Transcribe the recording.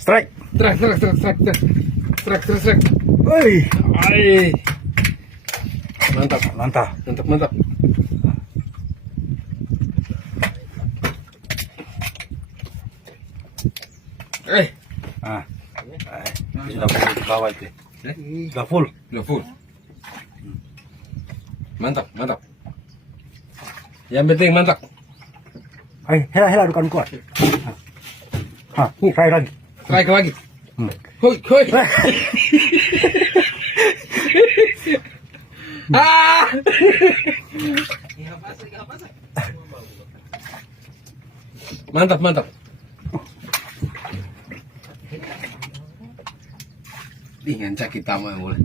Strike. Strike. Woi. Ay. Mantap. Mantap. Ah. Sudah full di bawah itu. Sudah full. Udah full. Mantap. Yang penting mantap. Ayo, hela dukan kuat. Try lagi. Strike lagi. Hmm. Hoi. Ah! Mantap. Dengan cak kita mah boleh.